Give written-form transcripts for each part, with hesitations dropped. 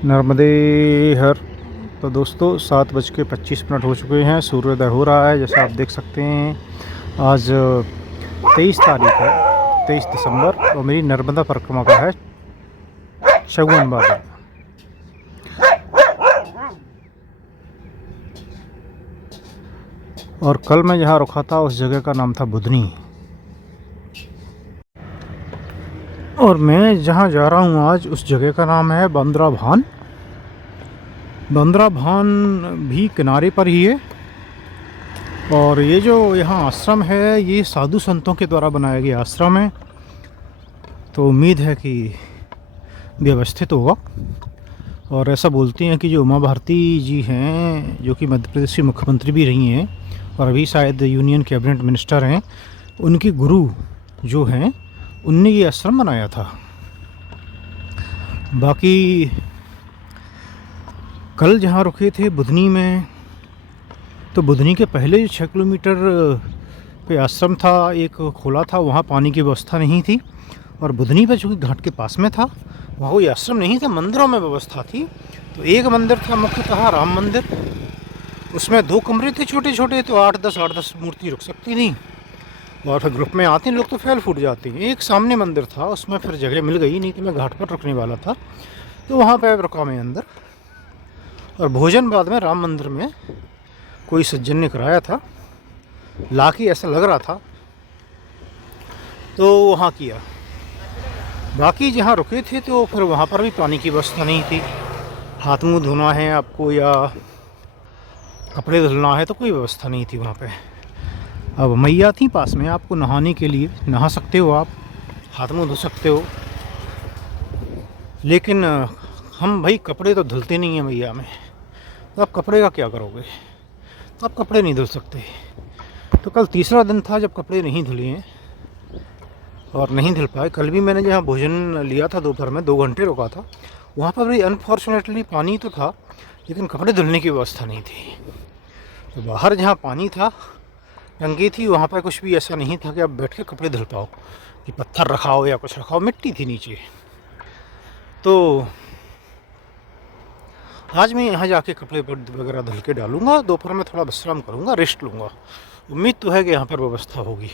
नर्मदे हर। तो दोस्तों 7:25 हो चुके हैं, सूर्योदय हो रहा है जैसा आप देख सकते हैं। आज 23 तारीख है, 23 दिसंबर, और मेरी नर्मदा परिक्रमा का है शगुन बाबा। और कल मैं जहाँ रुका था उस जगह का नाम था बुधनी। और मैं जहाँ जा रहा हूँ आज उस जगह का नाम है बंद्रा भान। बंद्रा भान भी किनारे पर ही है। और ये जो यहाँ आश्रम है ये साधु संतों के द्वारा बनाया गया आश्रम है, तो उम्मीद है कि व्यवस्थित होगा। और ऐसा बोलते हैं कि जो उमा भारती जी हैं, जो कि मध्य प्रदेश की मुख्यमंत्री भी रही हैं और अभी शायद यूनियन कैबिनेट मिनिस्टर हैं, उनकी गुरु जो हैं उनने ये आश्रम बनाया था। बाकी कल जहाँ रुके थे बुधनी में, तो बुधनी के पहले 6 किलोमीटर पे आश्रम था, एक खोला था, वहाँ पानी की व्यवस्था नहीं थी। और बुधनी पे चूँकि घाट के पास में था, वहाँ कोई आश्रम नहीं था, मंदिरों में व्यवस्था थी। तो एक मंदिर था मुख्यतः राम मंदिर, उसमें 2 कमरे थे छोटे छोटे, तो 8-10 मूर्ति रुक सकती थी। और फिर ग्रुप में आते हैं लोग तो फैल फूट जाते हैं। एक सामने मंदिर था, उसमें फिर जगह मिल गई, नहीं तो मैं घाट पर रुकने वाला था, तो वहाँ पर रुका मैं अंदर। और भोजन बाद में राम मंदिर में कोई सज्जन ने कराया था, लाके ऐसा लग रहा था, तो वहाँ किया। बाकी जहाँ रुके थे तो फिर वहाँ पर भी पानी की व्यवस्था नहीं थी। हाथ मुंह धोना है आपको या कपड़े धुलना है तो कोई व्यवस्था नहीं थी वहाँ पे। अब मैया थी पास में, आपको नहाने के लिए नहा सकते हो, आप हाथ मुंह धो सकते हो, लेकिन हम भाई कपड़े तो धुलते नहीं हैं मैया में, तो आप कपड़े का क्या करोगे? तो आप कपड़े नहीं धुल सकते। तो कल तीसरा दिन था जब कपड़े नहीं धुले हैं और नहीं धुल पाए। कल भी मैंने जहाँ भोजन लिया था दोपहर में 2 घंटे रुका था, वहाँ पर भी अनफॉर्चुनेटली पानी तो था लेकिन कपड़े धुलने की व्यवस्था नहीं थी। तो बाहर जहाँ पानी था, टंकी थी, वहाँ पर कुछ भी ऐसा नहीं था कि आप बैठ के कपड़े धुल पाओ, कि पत्थर रखाओ या कुछ रखाओ, मिट्टी थी नीचे। तो आज मैं यहाँ जाके कपड़े वगैरह धुल के डालूँगा, दोपहर में थोड़ा विश्राम करूँगा, रेस्ट लूँगा। उम्मीद तो है कि यहाँ पर व्यवस्था होगी।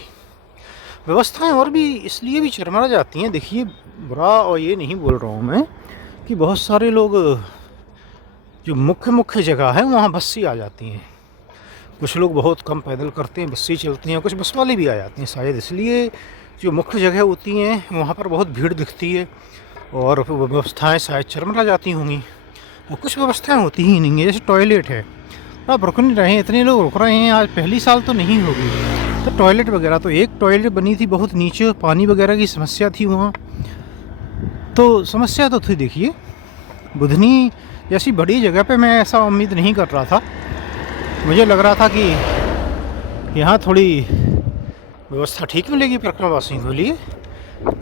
व्यवस्थाएं और भी इसलिए भी चरमरा जाती हैं, देखिए बुरा और ये नहीं बोल रहा हूँ मैं, कि बहुत सारे लोग जो मुख्य जगह है वहाँ बस से आ जाती हैं। कुछ लोग बहुत कम पैदल करते हैं, बस से चलते हैं, कुछ बस वाले भी आ जाते हैं। शायद इसलिए जो मुख्य जगह होती हैं वहाँ पर बहुत भीड़ दिखती है और व्यवस्थाएँ शायद चरमरा जाती होंगी। और कुछ व्यवस्थाएँ होती ही नहीं है, जैसे टॉयलेट है, आप रुक नहीं रहे हैं, इतने लोग रुक रहे हैं, आज पहली साल तो नहीं होगी। तो टॉयलेट वगैरह, तो एक टॉयलेट बनी थी बहुत नीचे, पानी वगैरह की समस्या थी वहाँ, तो समस्या तो थी। देखिए बुधनी जैसी बड़ी जगह पे मैं ऐसा उम्मीद नहीं कर रहा था। मुझे लग रहा था कि यहाँ थोड़ी व्यवस्था ठीक मिलेगी परिक्रमावासियों के लिए।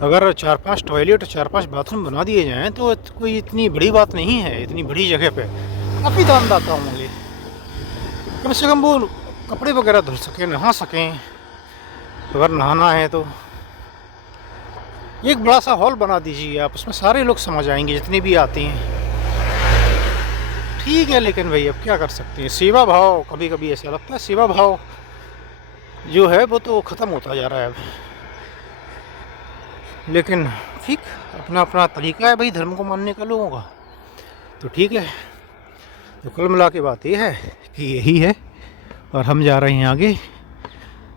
अगर 4-5 टॉयलेट और 4-5 बाथरूम बना दिए जाएँ तो कोई इतनी बड़ी बात नहीं है। इतनी बड़ी जगह पे काफ़ी दानदाता होंगे, कम से कम वो कपड़े वगैरह धुल सकें, नहा सकें। अगर नहाना है तो एक बड़ा सा हॉल बना दीजिए आप, उसमें सारे लोग समझ आएंगे जितने भी आते हैं। ठीक है, लेकिन भाई अब क्या कर सकते हैं, सेवा भाव कभी कभी ऐसा लगता है, सेवा भाव जो है वो तो ख़त्म होता जा रहा है अब। लेकिन ठीक, अपना अपना तरीका है भाई धर्म को मानने का लोगों का, तो ठीक है। तो कुल मिला के बात ये है कि यही है। और हम जा रहे हैं आगे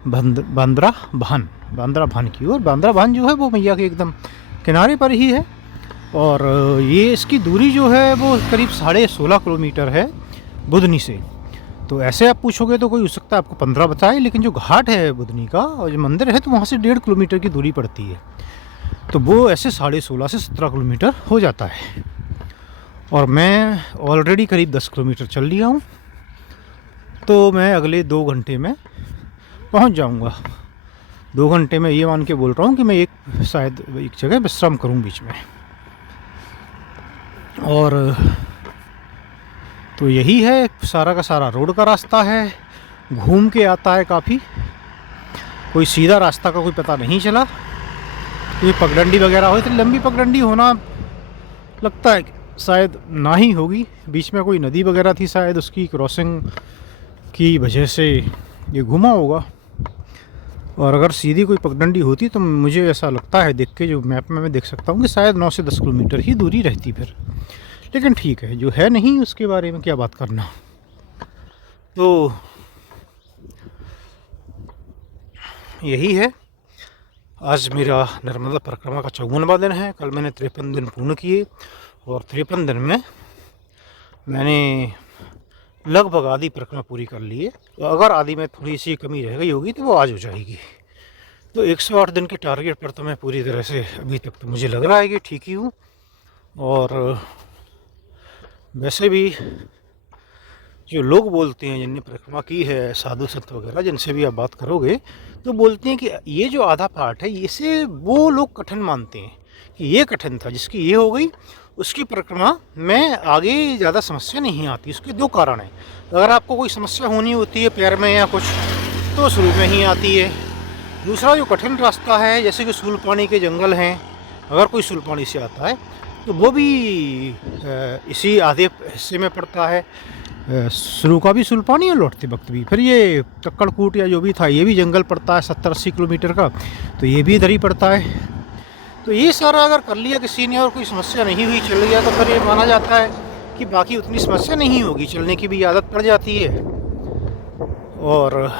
बांद्रा भान की ओर। बांद्रा भान जो है वो मैया के एकदम किनारे पर ही है। और ये इसकी दूरी जो है वो करीब 16.5 किलोमीटर है बुधनी से। तो ऐसे आप पूछोगे तो कोई हो सकता है आपको 15 बताए, लेकिन जो घाट है बुधनी का और जो मंदिर है तो वहाँ से 1.5 किलोमीटर की दूरी पड़ती है। तो वो ऐसे 16.5 से 17 किलोमीटर हो जाता है। और मैं ऑलरेडी करीब 10 किलोमीटर चल लिया हूँ, तो मैं अगले 2 घंटे में पहुँच जाऊँगा। 2 घंटे में ये मान के बोल रहा हूँ कि मैं शायद एक जगह विश्राम करूँ बीच में। और तो यही है, सारा का सारा रोड का रास्ता है, घूम के आता है काफ़ी, कोई सीधा रास्ता का कोई पता नहीं चला। ये पगडंडी वगैरह हो, इतनी लंबी पगडंडी होना लगता है शायद ना ही होगी। बीच में कोई नदी वगैरह थी, शायद उसकी क्रॉसिंग की वजह से ये घुमा होगा। और अगर सीधी कोई पगडंडी होती तो मुझे ऐसा लगता है, देख के जो मैप में मैं देख सकता हूँ कि शायद 9 से 10 किलोमीटर ही दूरी रहती फिर। लेकिन ठीक है, जो है नहीं उसके बारे में क्या बात करना। तो यही है, आज मेरा नर्मदा परिक्रमा का 54वां दिन है। कल मैंने 53 दिन पूर्ण किए और 53 दिन में मैंने लगभग आधी परिक्रमा पूरी कर ली है। तो अगर आधी में थोड़ी सी कमी रह गई होगी तो वो आज हो जाएगी। तो 108 दिन के टारगेट पर तो मैं पूरी तरह से अभी तक तो मुझे लग रहा है कि ठीक ही हूँ। और वैसे भी जो लोग बोलते हैं जिनने परिक्रमा की है, साधु संत वगैरह, जिनसे भी आप बात करोगे तो बोलते हैं कि ये जो आधा पार्ट है इसे वो लोग कठिन मानते हैं कि ये कठिन था, जिसकी ये हो गई उसकी परिक्रमा में आगे ज़्यादा समस्या नहीं आती। उसके 2 कारण हैं। अगर आपको कोई समस्या होनी होती है पैर में या कुछ तो शुरू में ही आती है। दूसरा जो कठिन रास्ता है, जैसे कि सूलपानी के जंगल हैं, अगर कोई सूलपानी से आता है तो वो भी इसी आधे हिस्से में पड़ता है। शुरू का भी सूलपानी और लौटते वक्त भी। फिर ये कक्कड़कूट या जो भी था ये भी जंगल पड़ता है 70-80 किलोमीटर का, तो ये भी इधर ही पड़ता है। तो ये सारा अगर कर लिया किसी ने और कोई समस्या नहीं हुई, चल गया, तो फिर ये माना जाता है कि बाकी उतनी समस्या नहीं होगी, चलने की भी आदत पड़ जाती है। और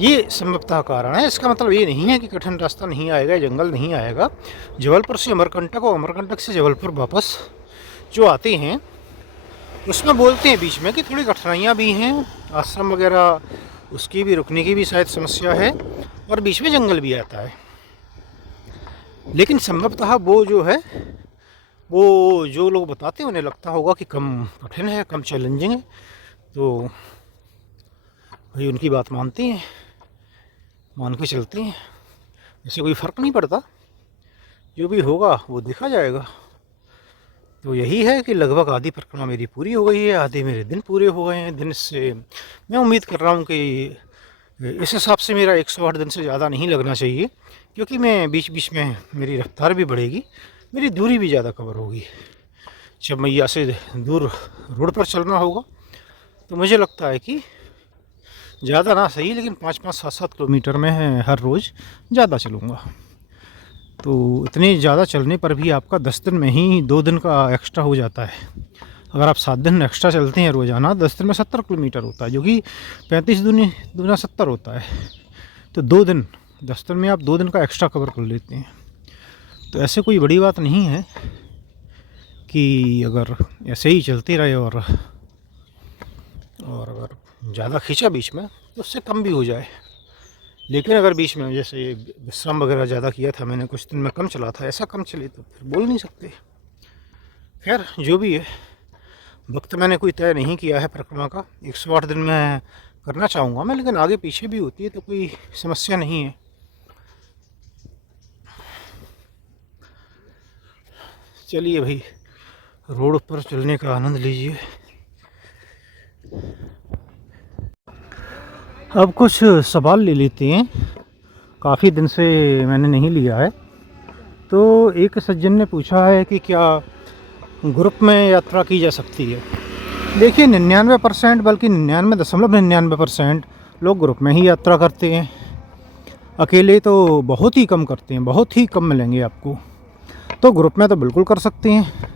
ये संभवतः कारण है। इसका मतलब ये नहीं है कि कठिन रास्ता नहीं आएगा, जंगल नहीं आएगा। जबलपुर से अमरकंटक और अमरकंटक से जबलपुर वापस जो आते हैं उसमें बोलते हैं बीच में कि थोड़ी कठिनाइयाँ भी हैं, आश्रम वगैरह उसकी भी, रुकने की भी शायद समस्या है, और बीच में जंगल भी आता है। लेकिन संभवतः वो जो है, वो जो लोग बताते हैं उन्हें लगता होगा कि कम कठिन है, कम चैलेंजिंग है, तो भाई उनकी बात मानते हैं, मान के चलते हैं। इससे कोई फ़र्क नहीं पड़ता, जो भी होगा वो देखा जाएगा। तो यही है कि लगभग आधी परिक्रमा मेरी पूरी हो गई है, आधे मेरे दिन पूरे हो गए हैं। दिन से मैं उम्मीद कर रहा हूँ कि इस हिसाब से मेरा 108 दिन से ज़्यादा नहीं लगना चाहिए, क्योंकि मैं बीच बीच में मेरी रफ्तार भी बढ़ेगी, मेरी दूरी भी ज़्यादा कवर होगी। जब मैया से दूर रोड पर चलना होगा तो मुझे लगता है कि ज़्यादा ना सही, लेकिन 5-5, 7-7 किलोमीटर में हर रोज़ ज़्यादा चलूँगा। तो इतने ज़्यादा चलने पर भी आपका 10 दिन में ही 2 दिन का एक्स्ट्रा हो जाता है। अगर आप 7 दिन एक्स्ट्रा चलते हैं रोज़ाना, 10 दिन में 70 किलोमीटर होता है, जो कि 35 दूना 70 होता है। तो 2 दिन, 10 दिन में आप 2 दिन का एक्स्ट्रा कवर कर लेते हैं। तो ऐसे कोई बड़ी बात नहीं है कि अगर ऐसे ही चलते रहे और अगर ज़्यादा खींचा बीच में तो उससे कम भी हो जाए। लेकिन अगर बीच में जैसे विश्राम वगैरह ज़्यादा किया था मैंने, कुछ दिन में कम चला था, ऐसा कम चले तो फिर बोल नहीं सकते। खैर जो भी है, वक्त मैंने कोई तय नहीं किया है परिक्रमा का। 108 दिन में करना चाहूँगा मैं, लेकिन आगे पीछे भी होती है तो कोई समस्या नहीं है। चलिए भाई, रोड पर चलने का आनंद लीजिए। अब कुछ सवाल ले लेते हैं, काफ़ी दिन से मैंने नहीं लिया है। तो एक सज्जन ने पूछा है कि क्या ग्रुप में यात्रा की जा सकती है। देखिए 99% बल्कि 99.99% लोग ग्रुप में ही यात्रा करते हैं। अकेले तो बहुत ही कम करते हैं, बहुत ही कम मिलेंगे आपको। तो ग्रुप में तो बिल्कुल कर सकते हैं।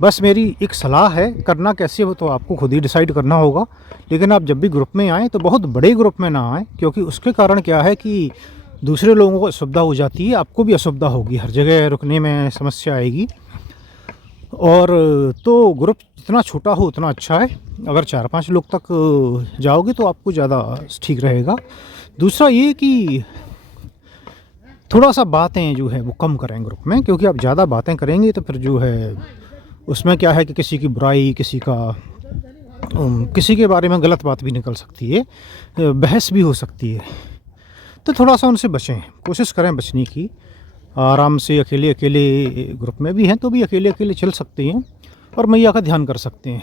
बस मेरी एक सलाह है, करना कैसे हो तो आपको खुद ही डिसाइड करना होगा। लेकिन आप जब भी ग्रुप में आएँ तो बहुत बड़े ग्रुप में ना आएँ, क्योंकि उसके कारण क्या है कि दूसरे लोगों को असुविधा हो जाती है, आपको भी असुविधा होगी, हर जगह रुकने में समस्या आएगी। और तो ग्रुप जितना छोटा हो उतना अच्छा है। अगर 4-5 लोग तक जाओगे तो आपको ज़्यादा ठीक रहेगा। दूसरा ये कि थोड़ा सा बातें जो है वो कम करें ग्रुप में, क्योंकि आप ज़्यादा बातें करेंगे तो फिर जो है उसमें क्या है कि किसी की बुराई, किसी के बारे में गलत बात भी निकल सकती है, बहस भी हो सकती है। तो थोड़ा सा उनसे बचें, कोशिश करें बचने की। आराम से अकेले अकेले, ग्रुप में भी हैं तो भी अकेले अकेले चल सकते हैं और मैया का ध्यान कर सकते हैं।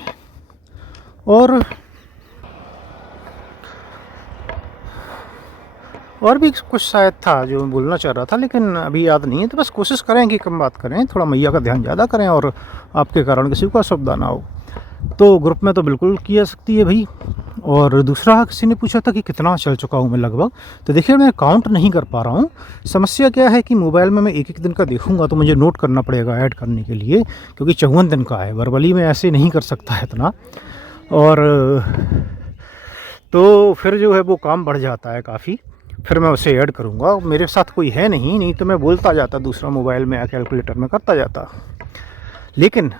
और भी कुछ शायद था जो मैं बोलना चाह रहा था, लेकिन अभी याद नहीं है। तो बस कोशिश करें कि कम बात करें, थोड़ा मैया का ध्यान ज़्यादा करें और आपके कारण किसी को असुविधा ना हो। तो ग्रुप में तो बिल्कुल की जा सकती है भाई। और दूसरा, किसी ने पूछा था कि कितना चल चुका हूँ मैं लगभग। तो देखिए, मैं काउंट नहीं कर पा रहा हूँ। समस्या क्या है कि मोबाइल में मैं एक एक दिन का देखूँगा तो मुझे नोट करना पड़ेगा ऐड करने के लिए, क्योंकि 54 दिन का है। वर्बली में ऐसे नहीं कर सकता है इतना। और तो फिर जो है वो काम बढ़ जाता है काफ़ी। फिर मैं उसे ऐड करूँगा। मेरे साथ कोई है नहीं तो मैं बोलता जाता, दूसरा मोबाइल में या कैलकुलेटर में करता जाता। लेकिन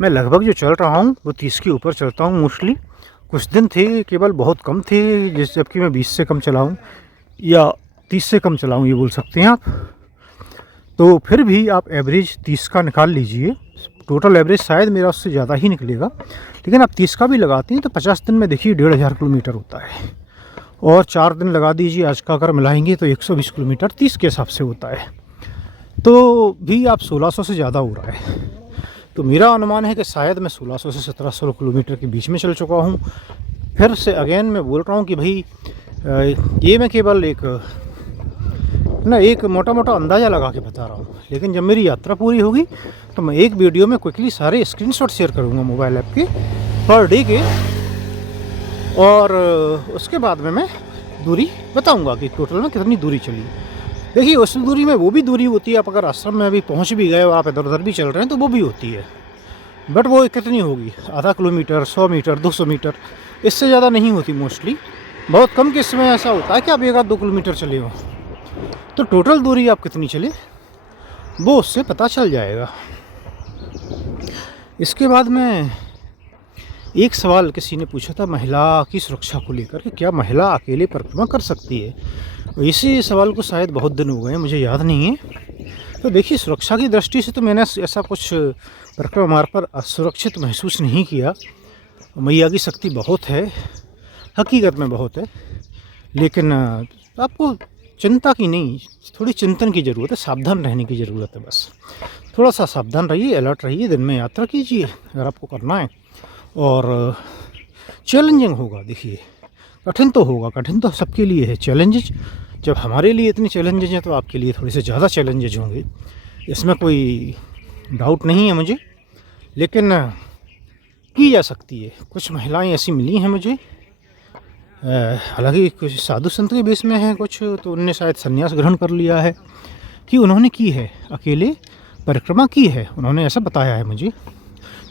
मैं लगभग जो चल रहा हूँ वो 30 के ऊपर चलता हूँ मोस्टली। कुछ दिन थे केवल बहुत कम थे, जिस जबकि मैं 20 से कम चलाऊँ या 30 से कम चलाऊँ, ये बोल सकते हैं आप। तो फिर भी आप एवरेज 30 का निकाल लीजिए। टोटल एवरेज शायद मेरा उससे ज़्यादा ही निकलेगा, लेकिन आप 30 का भी लगाते हैं तो 50 दिन में देखिए 1500 किलोमीटर होता है। और 4 दिन लगा दीजिए आज का, अगर मिलाएंगे तो 120 किलोमीटर 30 के हिसाब से होता है। तो भी आप 1600 से ज़्यादा हो रहा है। तो मेरा अनुमान है कि शायद मैं 1600 से 1700 किलोमीटर के बीच में चल चुका हूँ। फिर से अगेन मैं बोल रहा हूँ कि भाई ये मैं केवल एक मोटा मोटा अंदाज़ा लगा के बता रहा हूँ। लेकिन जब मेरी यात्रा पूरी होगी तो मैं एक वीडियो में क्विकली सारे स्क्रीनशॉट शेयर करूँगा मोबाइल ऐप के पर डे के। और उसके बाद में मैं दूरी बताऊँगा कि टोटल में कितनी दूरी चली। देखिए, उस दूरी में वो भी दूरी होती है, आप अगर आश्रम में अभी पहुँच भी गए और आप इधर उधर भी चल रहे हैं तो वो भी होती है। बट वो कितनी होगी, आधा किलोमीटर, 100 मीटर, 200 मीटर, इससे ज़्यादा नहीं होती मोस्टली। बहुत कम केस में ऐसा होता है कि आप 1 आध 2 किलोमीटर चले हो। तो टोटल दूरी आप कितनी चले वो उससे पता चल जाएगा। इसके बाद में एक सवाल किसी ने पूछा था महिला की सुरक्षा को लेकर कि क्या महिला अकेले परिक्रमा कर सकती है। इसी सवाल को शायद बहुत दिन हो गए, मुझे याद नहीं है। तो देखिए, सुरक्षा की दृष्टि से तो मैंने ऐसा कुछ परिक्रमा मार्ग पर असुरक्षित महसूस नहीं किया। मैया की शक्ति बहुत है, हकीकत में बहुत है। लेकिन आपको चिंता की नहीं, थोड़ी चिंतन की ज़रूरत है, सावधान रहने की ज़रूरत है। बस थोड़ा सा सावधान रहिए, अलर्ट रहिए, दिन में यात्रा कीजिए अगर आपको करना है। और चैलेंजिंग होगा, देखिए कठिन तो होगा, कठिन तो सबके लिए है चैलेंजेज। जब हमारे लिए इतनी चैलेंजेज हैं तो आपके लिए थोड़े से ज़्यादा चैलेंजेज होंगे, इसमें कोई डाउट नहीं है मुझे। लेकिन की जा सकती है। कुछ महिलाएं ऐसी मिली हैं मुझे, हालांकि कुछ साधु संत के बेस में हैं, कुछ तो उनने शायद संन्यास ग्रहण कर लिया है, कि उन्होंने की है, अकेले परिक्रमा की है, उन्होंने ऐसा बताया है मुझे।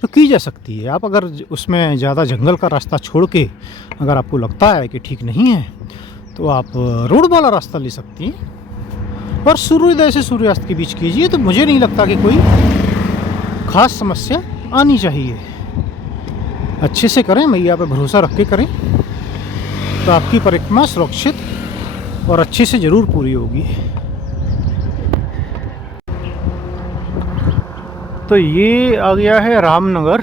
तो की जा सकती है। आप अगर उसमें ज़्यादा जंगल का रास्ता छोड़ के अगर आपको लगता है कि ठीक नहीं है तो आप रोड वाला रास्ता ले सकती हैं और सूर्योदय से सूर्यास्त के बीच कीजिए। तो मुझे नहीं लगता कि कोई ख़ास समस्या आनी चाहिए। अच्छे से करें, मैया पे भरोसा रख के करें तो आपकी परिक्रमा सुरक्षित और अच्छे से ज़रूर पूरी होगी। तो ये आ गया है रामनगर।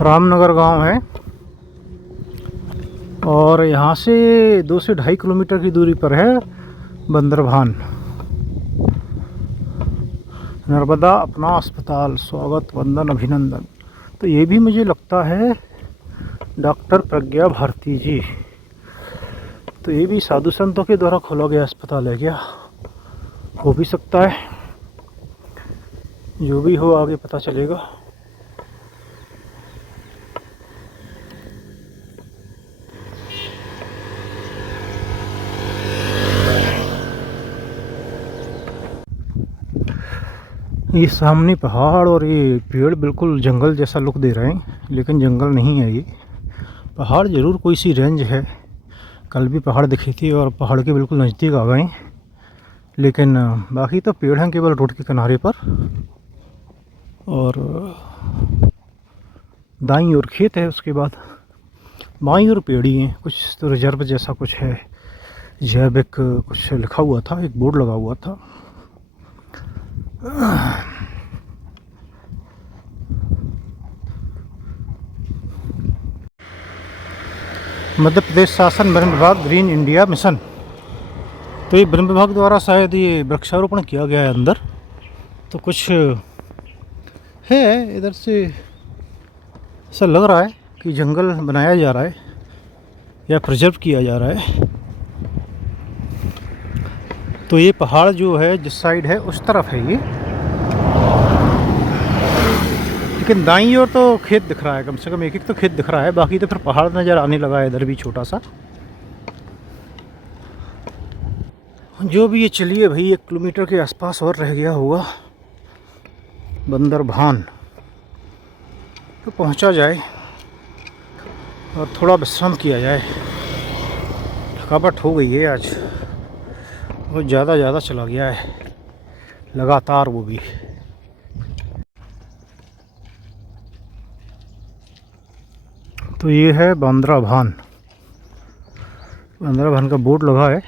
रामनगर गांव है और यहाँ से 2 से 2.5 किलोमीटर की दूरी पर है बंदरभान। नर्मदा अपना अस्पताल, स्वागत, वंदन, अभिनंदन। तो ये भी मुझे लगता है डॉक्टर प्रज्ञा भारती जी। तो ये भी साधु संतों के द्वारा खोला गया अस्पताल है क्या, हो भी सकता है। जो भी हो आगे पता चलेगा। ये सामने पहाड़ और ये पेड़ बिल्कुल जंगल जैसा लुक दे रहे हैं, लेकिन जंगल नहीं है ये पहाड़, ज़रूर कोई सी रेंज है। कल भी पहाड़ दिखी थी और पहाड़ के बिल्कुल नज़दीक आ गए, लेकिन बाकी तो पेड़ हैं केवल रोड के किनारे पर। और दाईं ओर खेत है, उसके बाद बाईं ओर पेड़ ही हैं। कुछ तो रिजर्व जैसा कुछ है, जैविक कुछ लिखा हुआ था, एक बोर्ड लगा हुआ था। मध्य प्रदेश शासन वन विभाग ग्रीन इंडिया मिशन। तो ये वन विभाग द्वारा शायद ये वृक्षारोपण किया गया है अंदर। तो कुछ है इधर से, ऐसा लग रहा है कि जंगल बनाया जा रहा है। या प्रिजर्व किया जा रहा है। तो ये पहाड़ जो है जिस साइड है उस तरफ है ये, लेकिन दाईं ओर तो खेत दिख रहा है, कम से कम एक एक तो खेत दिख रहा है, बाकी तो फिर पहाड़ नज़र आने लगा है इधर भी छोटा सा। जो भी ये, चलिए भाई 1 किलोमीटर के आसपास और रह गया होगा बंदरभान, तो पहुंचा जाए और थोड़ा विश्राम किया जाए। थकावट हो गई है आज, बहुत ज़्यादा चला गया है लगातार, वो भी। तो ये है बांद्राभान, बांद्राभान का बोर्ड लगा है,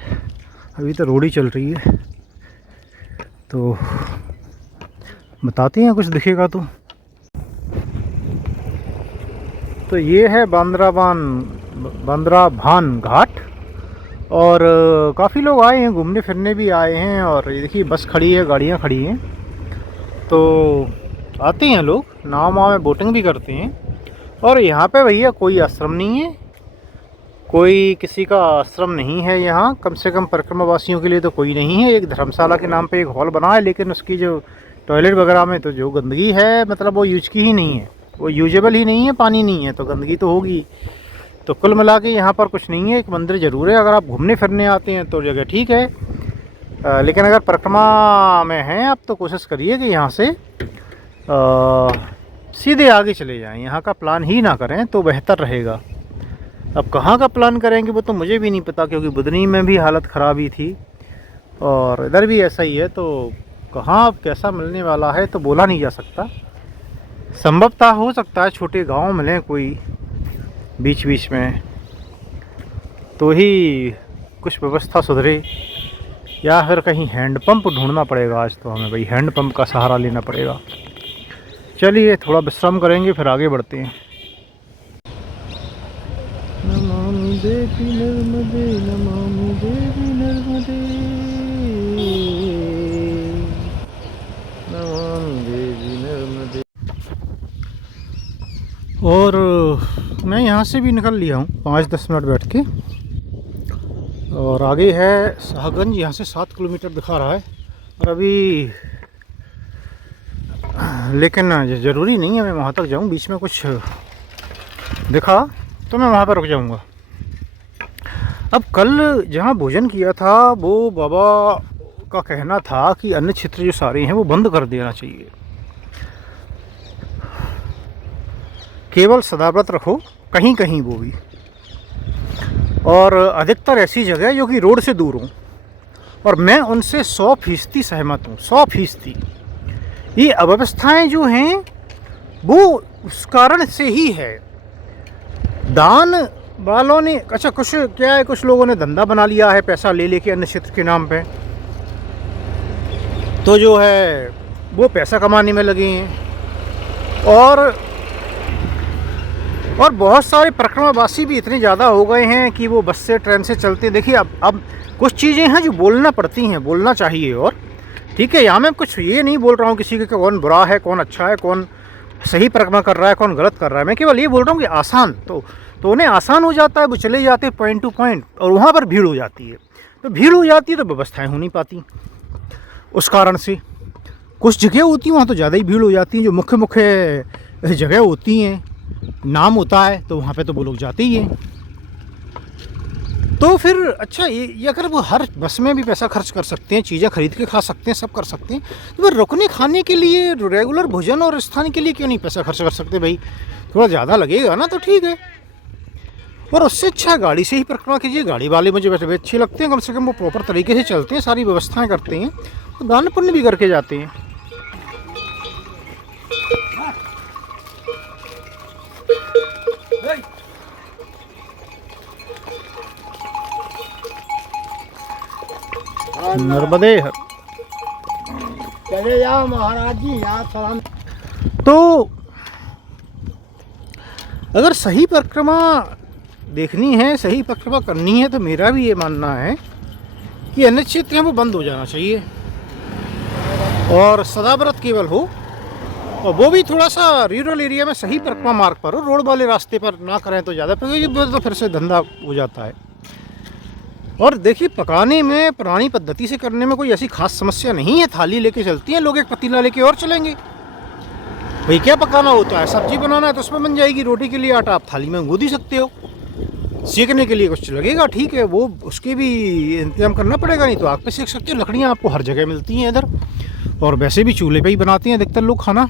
अभी तो रोड ही चल रही है, तो बताते हैं कुछ दिखेगा तो ये है बांद्राभान घाट। और काफ़ी लोग आए हैं, घूमने फिरने भी आए हैं, और ये देखिए बस खड़ी है, गाड़ियाँ खड़ी हैं, तो आते हैं लोग, नाव में बोटिंग भी करते हैं। और यहाँ पे भैया कोई आश्रम नहीं है, कोई किसी का आश्रम नहीं है यहाँ, कम से कम परिक्रमावासियों के लिए तो कोई नहीं है। एक धर्मशाला के नाम पे एक हॉल बना है, लेकिन उसकी जो टॉयलेट वगैरह में तो जो गंदगी है, मतलब वो यूज की ही नहीं है, वो यूजेबल ही नहीं है, पानी नहीं है, तो गंदगी तो होगी। तो कुल मिला के यहाँ पर कुछ नहीं है। एक मंदिर ज़रूर है, अगर आप घूमने फिरने आते हैं तो जगह ठीक है, लेकिन अगर परिक्रमा में हैं आप तो कोशिश करिए कि यहाँ से सीधे आगे चले जाएं, यहाँ का प्लान ही ना करें तो बेहतर रहेगा। अब कहाँ का प्लान करेंगे वो तो मुझे भी नहीं पता, क्योंकि बुधनी में भी हालत ख़राब ही थी और इधर भी ऐसा ही है, तो कहाँ कैसा मिलने वाला है तो बोला नहीं जा सकता। संभवतः हो सकता है छोटे गांव मिलें कोई बीच बीच में, तो ही कुछ व्यवस्था सुधरे, या फिर कहीं हैंडपंप ढूंढना पड़ेगा। आज तो हमें भाई हैंडपंप का सहारा लेना पड़ेगा। चलिए थोड़ा विश्राम करेंगे, फिर आगे बढ़ते हैं। नमामि देवी नर्मदे, नमामि देवी नर्मदे, नमामि देवी नर्मदे। और मैं यहाँ से भी निकल लिया हूँ 5-10 मिनट बैठ के, और आगे है शाहगंज, यहाँ से 7 किलोमीटर दिखा रहा है। और अभी लेकिन ज़रूरी नहीं है मैं वहाँ तक जाऊँ, बीच में कुछ दिखा तो मैं वहाँ पर रुक जाऊँगा। अब कल जहाँ भोजन किया था वो बाबा का कहना था कि अन्य क्षेत्र जो सारे हैं वो बंद कर देना चाहिए, केवल सदाव्रत रखो कहीं कहीं वो भी, और अधिकतर ऐसी जगह जो कि रोड से दूर हों। और मैं उनसे 100% सहमत हूँ, 100%। ये अव्यवस्थाएं जो हैं वो उस कारण से ही है। दान वालों ने, अच्छा कुछ क्या है, कुछ लोगों ने धंधा बना लिया है पैसा ले लेके अन्य क्षेत्र के नाम पे, तो जो है वो पैसा कमाने में लगे हैं। और बहुत सारे परिक्रमावासी भी इतने ज़्यादा हो गए हैं कि वो बस से ट्रेन से चलते। देखिए अब कुछ चीज़ें हैं जो बोलना पड़ती हैं, बोलना चाहिए। और ठीक है, यहाँ मैं कुछ ये नहीं बोल रहा हूँ किसी के कौन बुरा है, कौन अच्छा है, कौन सही परिक्रमा कर रहा है, कौन गलत कर रहा है। मैं केवल ये बोल रहा हूँ कि आसान तो उन्हें आसान हो जाता है, वो चले जाते हैं पॉइंट टू पॉइंट, और वहाँ पर भीड़ हो जाती है। तो भीड़ हो जाती है तो व्यवस्थाएँ हो नहीं पाती। उस कारण से कुछ जगह होती हैं वहाँ तो ज़्यादा ही भीड़ हो जाती है, जो मुख्य जगह होती हैं, नाम होता है, तो वहाँ पे तो वो लोग जाते ही हैं। तो फिर अच्छा ये अगर वो हर बस में भी पैसा खर्च कर सकते हैं, चीज़ें खरीद के खा सकते हैं, सब कर सकते हैं, तो फिर रुकने खाने के लिए, रेगुलर भोजन और स्थान के लिए क्यों नहीं पैसा खर्च कर सकते भाई? थोड़ा ज़्यादा लगेगा ना तो ठीक है, और उससे अच्छा गाड़ी से ही परिक्रमा कीजिए। गाड़ी वाले मुझे वैसे अच्छे लगते हैं, कम से कम वो प्रॉपर तरीके से चलते हैं, सारी व्यवस्थाएँ करते हैं, तो दान पुण्य भी करके जाते हैं। नर्मदे हर चले जाओ महाराज जी, आप सलाम। तो अगर सही परिक्रमा देखनी है, सही परिक्रमा करनी है, तो मेरा भी ये मानना है कि अन्य क्षेत्र हैं वो बंद हो जाना चाहिए और सदाव्रत केवल हो। और वो भी थोड़ा सा रूरल एरिया में सही परिक्रमा मार्ग पर हो, रोड वाले रास्ते पर ना करें तो ज़्यादा, क्योंकि तो फिर से धंधा हो जाता है। और देखिए पकाने में पुरानी पद्धति से करने में कोई ऐसी खास समस्या नहीं है। थाली लेके चलती हैं लोग, एक पतीला लेके और चलेंगे। भाई क्या पकाना होता है, सब्जी बनाना है तो उसमें बन जाएगी। रोटी के लिए आटा आप थाली में गूंद ही सकते हो, सेकने के लिए कुछ लगेगा ठीक है, वो उसके भी इंतजाम करना पड़ेगा, नहीं तो आग पे सेक सकते हो। लकड़ियाँ आपको हर जगह मिलती हैं इधर, और वैसे भी चूल्हे पे ही बनाते हैं अधिकतर लोग खाना।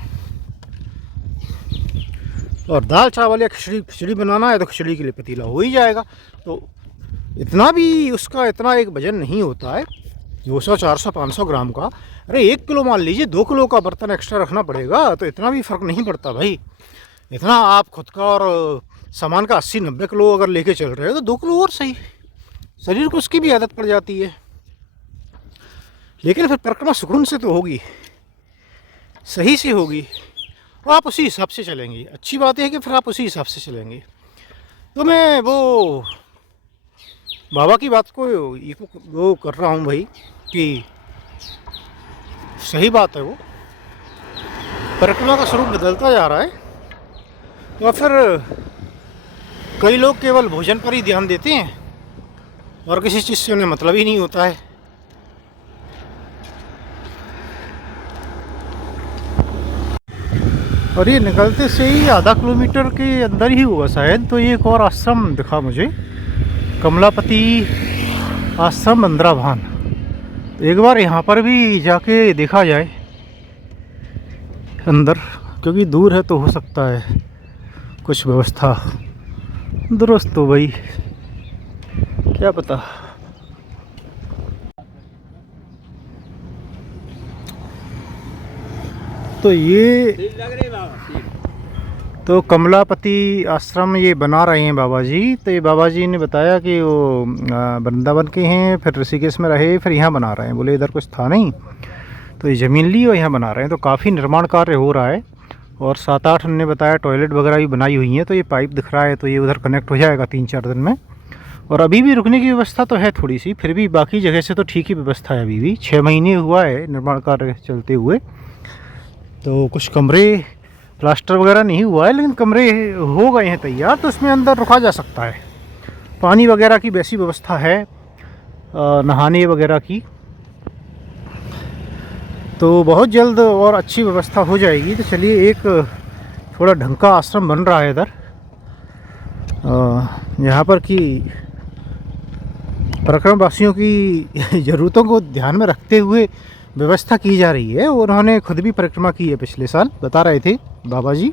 और दाल चावल या खिचड़ी बनाना है तो खिचड़ी के लिए पतीला हो ही जाएगा। तो इतना भी उसका इतना एक वजन नहीं होता है 200 400 500 ग्राम का। अरे 1 किलो मान लीजिए, 2 किलो का बर्तन एक्स्ट्रा रखना पड़ेगा, तो इतना भी फ़र्क नहीं पड़ता भाई। इतना आप खुद का और सामान का 80-90 किलो अगर लेके चल रहे हो तो 2 किलो और सही, शरीर को उसकी भी आदत पड़ जाती है। लेकिन फिर परिक्रमा सुकून से तो होगी, सही से होगी, और आप उसी हिसाब से चलेंगे। अच्छी बात है कि फिर आप उसी हिसाब से चलेंगे। तो मैं वो बाबा की बात को वो कर रहा हूँ भाई कि सही बात है, वो परिक्रमा का स्वरूप बदलता जा रहा है। तो फिर कई लोग केवल भोजन पर ही ध्यान देते हैं और किसी चीज़ से उन्हें मतलब ही नहीं होता है। और ये निकलते से ही आधा किलोमीटर के अंदर ही होगा शायद, तो ये एक और आश्रम दिखा मुझे, कमलापति आश्रम बंद्राभान। एक बार यहाँ पर भी जाके देखा जाए अंदर, क्योंकि दूर है तो हो सकता है कुछ व्यवस्था दुरुस्त हो भाई, क्या पता। तो ये तो कमलापति आश्रम ये बना रहे हैं बाबा जी। तो ये बाबा जी ने बताया कि वो वृंदावन के हैं, फिर ऋषिकेश में रहे, फिर यहाँ बना रहे हैं। बोले इधर कुछ था नहीं, तो ये ज़मीन ली और यहाँ बना रहे हैं। तो काफ़ी निर्माण कार्य हो रहा है, और 7-8 उन्होंने बताया टॉयलेट वगैरह भी बनाई हुई हैं। तो ये पाइप दिख रहा है, तो ये उधर कनेक्ट हो जाएगा 3-4 दिन में। और अभी भी रुकने की व्यवस्था तो है थोड़ी सी, फिर भी बाकी जगह से तो ठीक ही व्यवस्था है। अभी भी 6 महीने हुआ है निर्माण कार्य चलते हुए। तो कुछ कमरे प्लास्टर वगैरह नहीं हुआ है, लेकिन कमरे हो गए हैं तैयार, तो उसमें अंदर रुका जा सकता है। पानी वगैरह की वैसी व्यवस्था है, नहाने वगैरह की, तो बहुत जल्द और अच्छी व्यवस्था हो जाएगी। तो चलिए, एक थोड़ा ढंग का आश्रम बन रहा है इधर, यहाँ पर कि परिक्रमवासियों की ज़रूरतों को ध्यान में रखते हुए व्यवस्था की जा रही है। उन्होंने खुद भी परिक्रमा की है, पिछले साल बता रहे थे बाबा जी।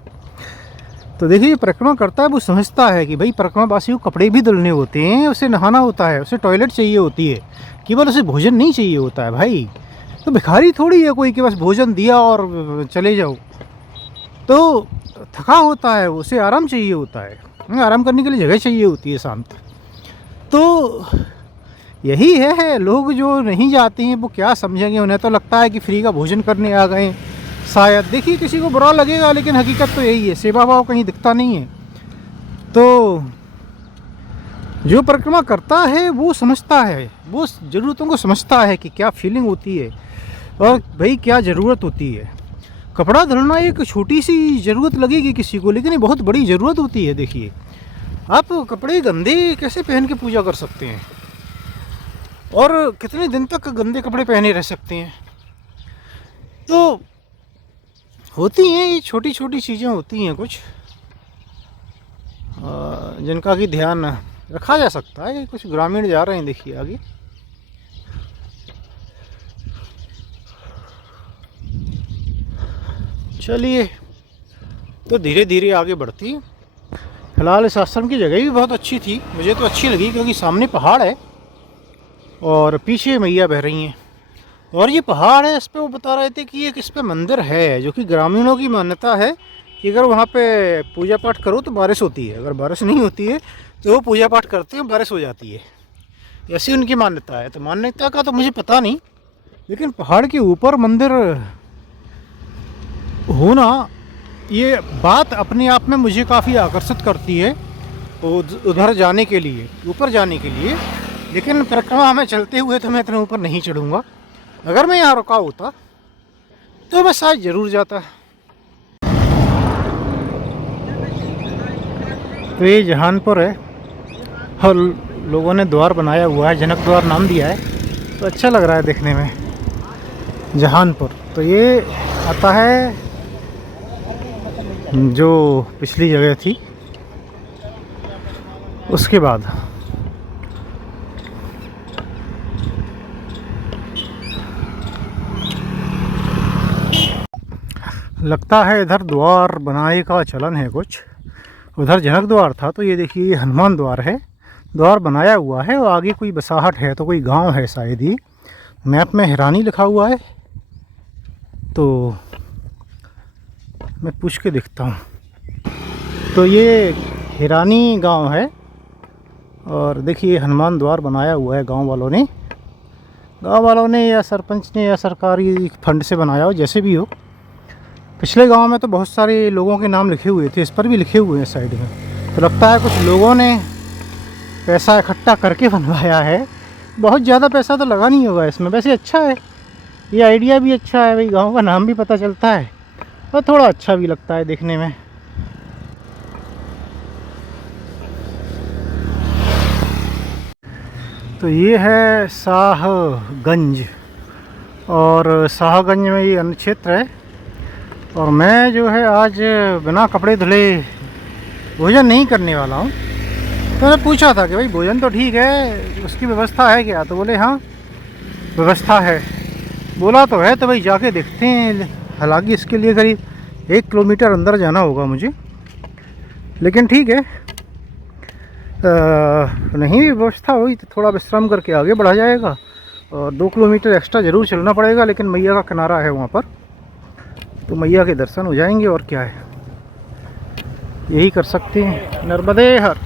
तो देखिए, परिक्रमा करता है वो समझता है कि भाई परिक्रमावासियों को कपड़े भी धुलने होते हैं, उसे नहाना होता है, उसे टॉयलेट चाहिए होती है, केवल उसे भोजन नहीं चाहिए होता है भाई। तो भिखारी थोड़ी है कोई कि बस भोजन दिया और चले जाओ। तो थका होता है, उसे आराम चाहिए होता है, आराम करने के लिए जगह चाहिए होती है शांत। तो यही है, लोग जो नहीं जाते हैं वो क्या समझेंगे, उन्हें तो लगता है कि फ्री का भोजन करने आ गए शायद। देखिए, किसी को बुरा लगेगा, लेकिन हकीकत तो यही है, सेवा भाव कहीं दिखता नहीं है। तो जो परिक्रमा करता है वो समझता है, वो ज़रूरतों को समझता है कि क्या फीलिंग होती है और भाई क्या ज़रूरत होती है। कपड़ा धुलना एक छोटी सी ज़रूरत लगेगी किसी को, लेकिन ये बहुत बड़ी ज़रूरत होती है। देखिए, आप कपड़े गंदे कैसे पहन के पूजा कर सकते हैं, और कितने दिन तक गंदे कपड़े पहने रह सकते हैं। तो होती हैं ये छोटी छोटी चीज़ें, होती हैं कुछ जिनका कि ध्यान रखा जा सकता है। कुछ ग्रामीण जा रहे हैं, देखिए आगे। चलिए, तो धीरे धीरे आगे बढ़ती है। फिलहाल इस आश्रम की जगह भी बहुत अच्छी थी, मुझे तो अच्छी लगी, क्योंकि सामने पहाड़ है और पीछे मैया बह रही हैं। और ये पहाड़ है, इस पे वो बता रहे थे कि एक इस पे मंदिर है, जो कि ग्रामीणों की मान्यता है कि अगर वहाँ पे पूजा पाठ करो तो बारिश होती है, अगर बारिश नहीं होती है तो वो पूजा पाठ करते हैं, बारिश हो जाती है, ऐसी उनकी मान्यता है। तो मान्यता का तो मुझे पता नहीं, लेकिन पहाड़ के ऊपर मंदिर होना, ये बात अपने आप में मुझे काफ़ी आकर्षित करती है उधर जाने के लिए, ऊपर जाने के लिए। लेकिन परिक्रमा में चलते हुए तो मैं इतना ऊपर नहीं चढ़ूँगा। अगर मैं यहाँ रुका होता तो मैं शायद ज़रूर जाता, तो ये जहानपुर है और लोगों ने द्वार बनाया हुआ है, जनक द्वार नाम दिया है, तो अच्छा लग रहा है देखने में। जहानपुर तो ये आता है जो पिछली जगह थी उसके बाद। लगता है इधर द्वार बनाने का चलन है कुछ। उधर जनक द्वार था, तो ये देखिए ये हनुमान द्वार है, द्वार बनाया हुआ है और आगे कोई बसाहट है, तो कोई गांव है शायद। ये मैप में हिरानी लिखा हुआ है, तो मैं पूछ के देखता हूँ। तो ये हिरानी गांव है और देखिए हनुमान द्वार बनाया हुआ है गांव वालों ने या सरपंच ने या सरकारी फंड से बनाया हो, जैसे भी हो। पिछले गांव में तो बहुत सारे लोगों के नाम लिखे हुए थे, इस पर भी लिखे हुए हैं साइड में। तो लगता है कुछ लोगों ने पैसा इकट्ठा करके बनवाया है। बहुत ज़्यादा पैसा तो लगा नहीं होगा इसमें, वैसे अच्छा है, ये आइडिया भी अच्छा है भाई, गांव का नाम भी पता चलता है और थोड़ा अच्छा भी लगता है देखने में। तो ये है शाहगंज और शाहगंज में ये अन्न क्षेत्र है। और मैं जो है आज बिना कपड़े धुले भोजन नहीं करने वाला हूँ। तो मैंने पूछा था कि भाई भोजन तो ठीक है, उसकी व्यवस्था है क्या? तो बोले हाँ व्यवस्था है। बोला तो है, तो भाई जाके देखते हैं। हालांकि इसके लिए करीब 1 किलोमीटर अंदर जाना होगा मुझे, लेकिन ठीक है, नहीं भी व्यवस्था हुई तो थोड़ा विश्राम करके आगे बढ़ा जाएगा। और 2 किलोमीटर एक्स्ट्रा ज़रूर चलना पड़ेगा, लेकिन मैया का किनारा है वहाँ पर, तो मैया के दर्शन हो जाएंगे। और क्या है, यही कर सकते हैं। नर्मदे हर।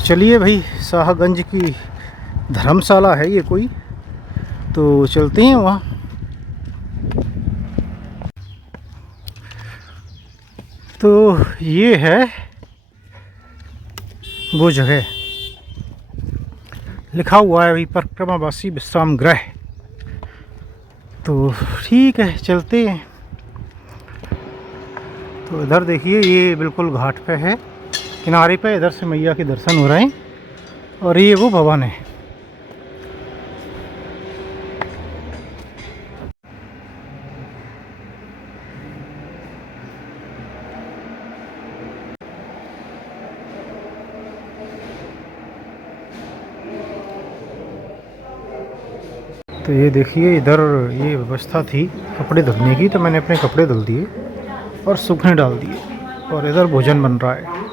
चलिए भाई, शाहगंज की धर्मशाला है ये कोई, तो चलते हैं वहाँ। तो ये है वो जगह, लिखा हुआ है भाई परिक्रमावासी विश्राम गृह। तो ठीक है, चलते हैं। तो इधर देखिए ये बिल्कुल घाट पे है, किनारे पे, इधर से मैया के दर्शन हो रहे हैं। और ये वो भवन है। तो ये देखिए इधर ये व्यवस्था थी कपड़े धुलने की, तो मैंने अपने कपड़े धुल दिए और सूखने डाल दिए। और इधर भोजन बन रहा है।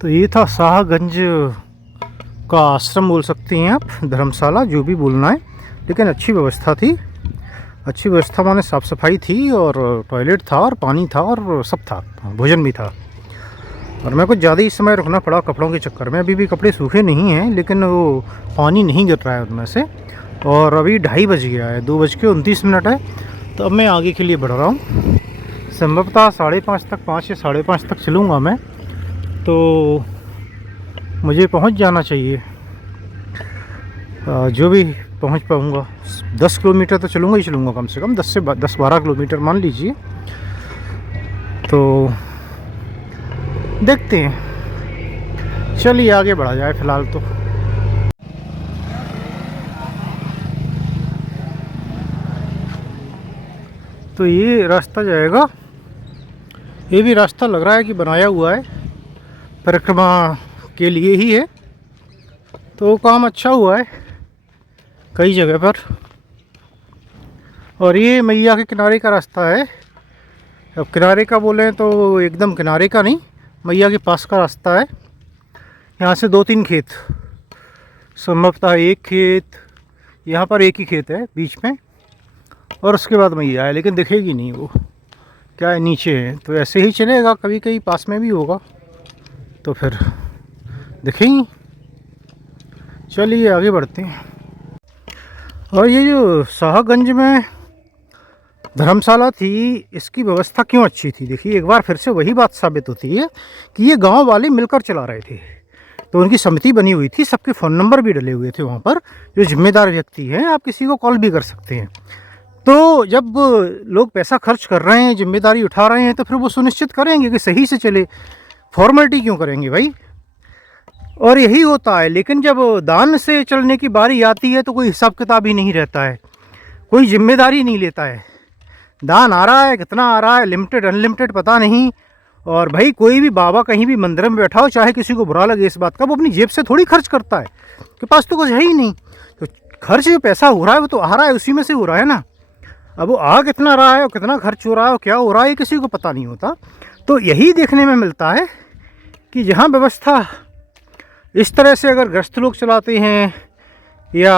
तो ये था शाहगंज का आश्रम बोल सकते हैं आप, धर्मशाला, जो भी बोलना है, लेकिन अच्छी व्यवस्था थी। अच्छी व्यवस्था माने साफ़ सफाई थी और टॉयलेट था और पानी था और सब था, भोजन भी था। और मेरे को ज़्यादा ही समय रुकना पड़ा कपड़ों के चक्कर में। अभी भी कपड़े सूखे नहीं हैं, लेकिन वो पानी नहीं गिर रहा है उनमें से। और अभी 2:30 बज गया है, 2:29 है। तो अब मैं आगे के लिए बढ़ रहा हूँ। संभवतः 5:30 तक, 5 या 5:30 तक चलूँगा मैं, तो मुझे पहुंच जाना चाहिए। जो भी पहुंच पाऊंगा। 10 किलोमीटर तो चलूँगा ही चलूँगा, कम से कम 10-12 किलोमीटर मान लीजिए। तो देखते हैं, चलिए आगे बढ़ा जाए फ़िलहाल तो। तो ये रास्ता जाएगा, ये भी रास्ता लग रहा है कि बनाया हुआ है, परिक्रमा के लिए ही है। तो काम अच्छा हुआ है कई जगह पर। और ये मैया के किनारे का रास्ता है। अब किनारे का बोलें तो एकदम किनारे का नहीं, मैया के पास का रास्ता है। यहाँ से 2-3 खेत, संभवतः एक खेत, यहाँ पर एक ही खेत है बीच में, और उसके बाद मैया है, लेकिन दिखेगी नहीं वो, क्या है नीचे है। तो ऐसे ही चलेगा, कभी कहीं पास में भी होगा, तो फिर देखेंगे। चलिए आगे बढ़ते हैं। और ये जो शाहगंज में धर्मशाला थी, इसकी व्यवस्था क्यों अच्छी थी? देखिए, एक बार फिर से वही बात साबित होती है कि ये गांव वाले मिलकर चला रहे थे। तो उनकी समिति बनी हुई थी, सबके फ़ोन नंबर भी डले हुए थे वहाँ पर। जो जिम्मेदार व्यक्ति हैं, आप किसी को कॉल भी कर सकते हैं। तो जब लोग पैसा खर्च कर रहे हैं, जिम्मेदारी उठा रहे हैं, तो फिर वो सुनिश्चित करेंगे कि सही से चले। फॉर्मेलिटी क्यों करेंगे भाई? और यही होता है। लेकिन जब दान से चलने की बारी आती है तो कोई हिसाब किताब ही नहीं रहता है, कोई जिम्मेदारी नहीं लेता है। दान आ रहा है, कितना आ रहा है, लिमिटेड अनलिमिटेड पता नहीं। और भाई कोई भी बाबा कहीं भी मंदिर में बैठा हो, चाहे किसी को बुरा लगे इस बात का, वो अपनी जेब से थोड़ी खर्च करता है, के पास तो कुछ है ही नहीं। तो खर्च जो पैसा हो रहा है वो तो आ रहा है, उसी में से हो रहा है ना। अब वो आ कितना रहा है और कितना खर्च हो रहा है और क्या हो रहा है, ये किसी को पता नहीं होता। तो यही देखने में मिलता है कि जहाँ व्यवस्था इस तरह से अगर ग्रस्त लोग चलाते हैं या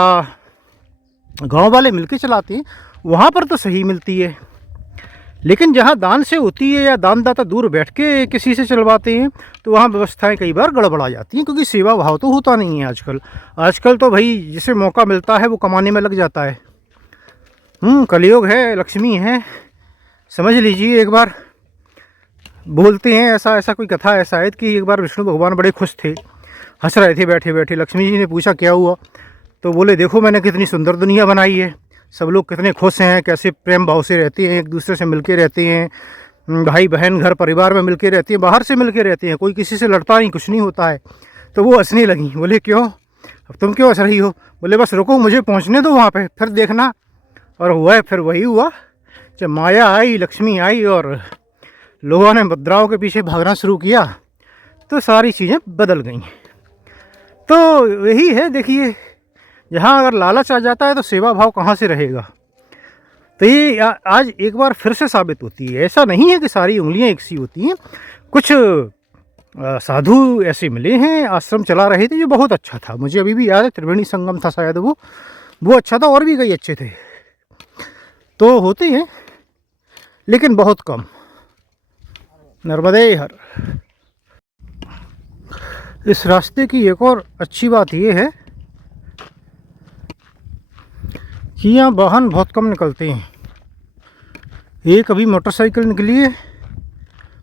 गांव वाले मिलके चलाते हैं, वहाँ पर तो सही मिलती है। लेकिन जहाँ दान से होती है या दानदाता दूर बैठ के किसी से चलवाते हैं, तो वहाँ व्यवस्थाएं कई बार गड़बड़ा जाती हैं, क्योंकि सेवा भाव तो होता नहीं है आजकल तो भाई जिसे मौका मिलता है वो कमाने में लग जाता है। कलयुग है, लक्ष्मी है, समझ लीजिए। एक बार बोलते हैं ऐसा कोई कथा है शायद कि एक बार विष्णु भगवान बड़े खुश थे, हंस रहे थे बैठे बैठे। लक्ष्मी जी ने पूछा क्या हुआ? तो बोले देखो मैंने कितनी सुंदर दुनिया बनाई है, सब लोग कितने खुश हैं, कैसे प्रेम भाव से रहते हैं, एक दूसरे से मिलके रहते हैं, भाई बहन घर परिवार में मिलके रहते हैं, बाहर से मिलके रहते हैं, कोई किसी से लड़ता नहीं, कुछ नहीं होता है। तो वो हंसने लगी। बोले क्यों, अब तुम क्यों हंस रही हो? बोले बस रुको, मुझे पहुँचने दो वहाँ पर, फिर देखना। और हुआ है, फिर वही हुआ। जब माया आई, लक्ष्मी आई और लोगों ने मुद्राओं के पीछे भागना शुरू किया तो सारी चीज़ें बदल गई। तो यही है, देखिए जहाँ अगर लालच आ जाता है तो सेवा भाव कहाँ से रहेगा। तो ये आज एक बार फिर से साबित होती है। ऐसा नहीं है कि सारी उंगलियाँ एक सी होती हैं। कुछ साधु ऐसे मिले हैं, आश्रम चला रहे थे, जो बहुत अच्छा था। मुझे अभी भी याद है, त्रिवेणी संगम था शायद, वो अच्छा था, और भी कई अच्छे थे। तो होते हैं लेकिन बहुत कम। नर्मदे हर। इस रास्ते की एक और अच्छी बात ये है कि यहाँ वाहन बहुत कम निकलते हैं। एक अभी मोटरसाइकिल निकली है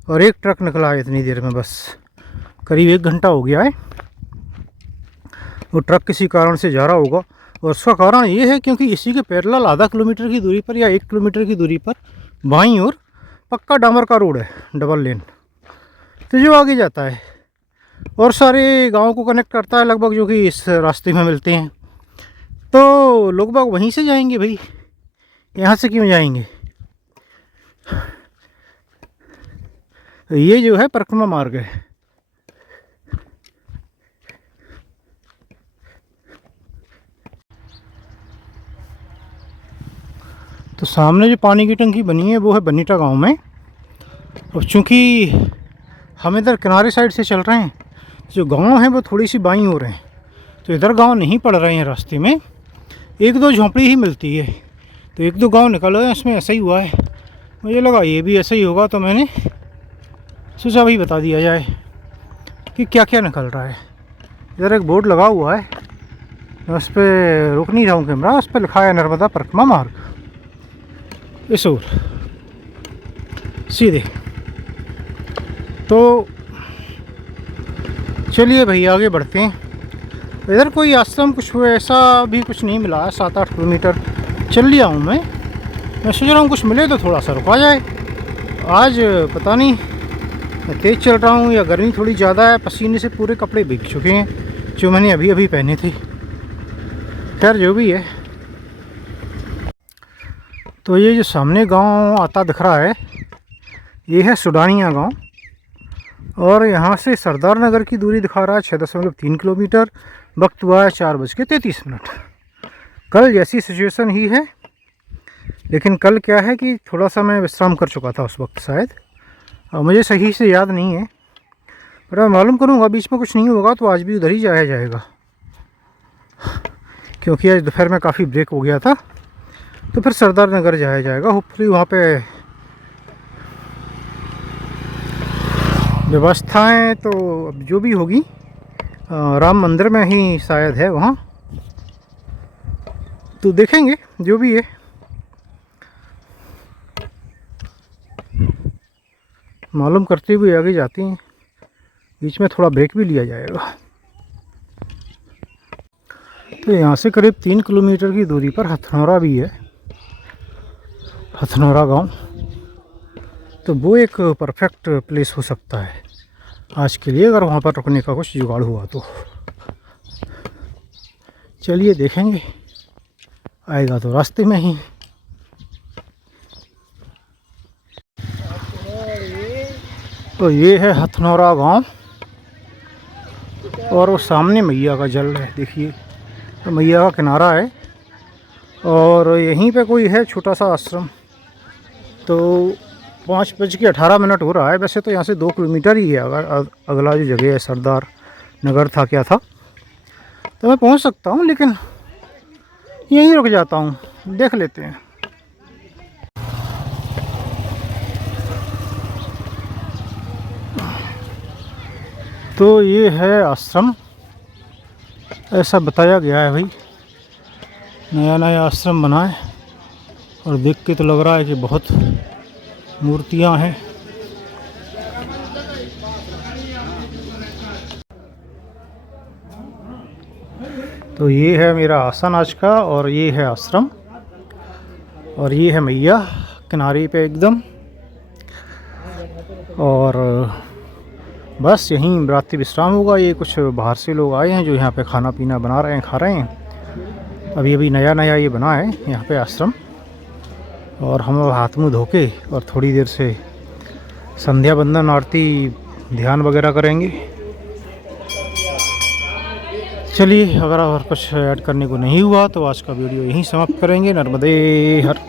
और एक ट्रक निकला है इतनी देर में, बस करीब 1 घंटा हो गया है। वो ट्रक किसी कारण से जा रहा होगा, और उसका कारण ये है क्योंकि इसी के पैरेलल आधा किलोमीटर की दूरी पर या 1 किलोमीटर की दूरी पर बाईं ओर पक्का डामर का रोड है, डबल लेन, तो जो आगे जाता है और सारे गाँव को कनेक्ट करता है लगभग, जो कि इस रास्ते में मिलते हैं। तो लोग बाग वहीं से जाएंगे भाई, यहाँ से क्यों जाएंगे? ये जो है परिक्रमा मार्ग है। तो सामने जो पानी की टंकी बनी है वो है बनीटा गांव में। और चूँकि हम इधर किनारे साइड से चल रहे हैं, जो गांव है वो थोड़ी सी बाईं ओर है, तो इधर गांव नहीं पड़ रहे हैं। रास्ते में 1-2 झोंपड़ी ही मिलती है, तो 1-2 गांव निकल गए, इसमें ऐसा ही हुआ है। मुझे लगा ये भी ऐसा ही होगा, तो मैंने सोचा भाई बता दिया जाए कि क्या क्या निकल रहा है। इधर एक बोर्ड लगा हुआ है, उस पर रुक नहीं रहा हूँ कैमरा, उस पर लिखा है नर्मदा परिक्रमा मार्ग, इस ओर सीधे। तो चलिए भाई आगे बढ़ते हैं। इधर कोई आश्रम कुछ ऐसा भी कुछ नहीं मिला है। 7-8 किलोमीटर चल लिया हूँ मैं सोच रहा हूँ कुछ मिले तो थोड़ा सा रुका जाए। आज पता नहीं मैं तेज़ चल रहा हूँ या गर्मी थोड़ी ज़्यादा है, पसीने से पूरे कपड़े भीग चुके हैं जो मैंने अभी अभी पहने थे। खैर जो भी है। तो ये जो सामने गांव आता दिख रहा है, ये है सुडानिया गांव, और यहाँ से सरदार नगर की दूरी दिखा रहा है 6.3 किलोमीटर। वक्त हुआ है 4:33। कल जैसी सिचुएशन ही है, लेकिन कल क्या है कि थोड़ा सा मैं विश्राम कर चुका था उस वक्त शायद, और मुझे सही से याद नहीं है, पर मैं मालूम करूँगा। बीच में कुछ नहीं होगा तो आज भी उधर ही जाया जाएगा, क्योंकि आज दोपहर में काफ़ी ब्रेक हो गया था। तो फिर सरदार नगर जाया जाएगा, होपफुली वहाँ पे व्यवस्थाएं तो अब जो भी होगी राम मंदिर में ही शायद है वहाँ, तो देखेंगे जो भी है। मालूम करते हुए आगे जाती हैं, बीच में थोड़ा ब्रेक भी लिया जाएगा। तो यहाँ से करीब 3 किलोमीटर की दूरी पर हथनौरा भी है, हथनौरा गांव। तो वो एक परफेक्ट प्लेस हो सकता है आज के लिए, अगर वहाँ पर रुकने का कुछ जुगाड़ हुआ तो। चलिए देखेंगे, आएगा तो रास्ते में ही। तो ये है हथनौरा गांव, और वो सामने मैया का जल है, देखिए तो मैया का किनारा है। और यहीं पे कोई है छोटा सा आश्रम। तो 5:18 हो रहा है। वैसे तो यहाँ से 2 किलोमीटर ही है, अगर अगला जो जगह है सरदार नगर था क्या था, तो मैं पहुँच सकता हूँ, लेकिन यहीं रुक जाता हूँ, देख लेते हैं। तो ये है आश्रम, ऐसा बताया गया है भाई। नया नया आश्रम बना है, और देख के तो लग रहा है कि बहुत मूर्तियां हैं। तो ये है मेरा आसन आज का, और ये है आश्रम, और ये है मैया किनारे पे एकदम। और बस यहीं रात्रि विश्राम होगा। ये कुछ बाहर से लोग आए हैं जो यहाँ पे खाना पीना बना रहे हैं, खा रहे हैं। अभी अभी नया नया ये बना है यहाँ पे आश्रम। और हम हाथ मुँह धो के और थोड़ी देर से संध्या बंदन आरती ध्यान वगैरह करेंगे। चलिए, अगर और कुछ ऐड करने को नहीं हुआ तो आज का वीडियो यहीं समाप्त करेंगे। नर्मदे हर।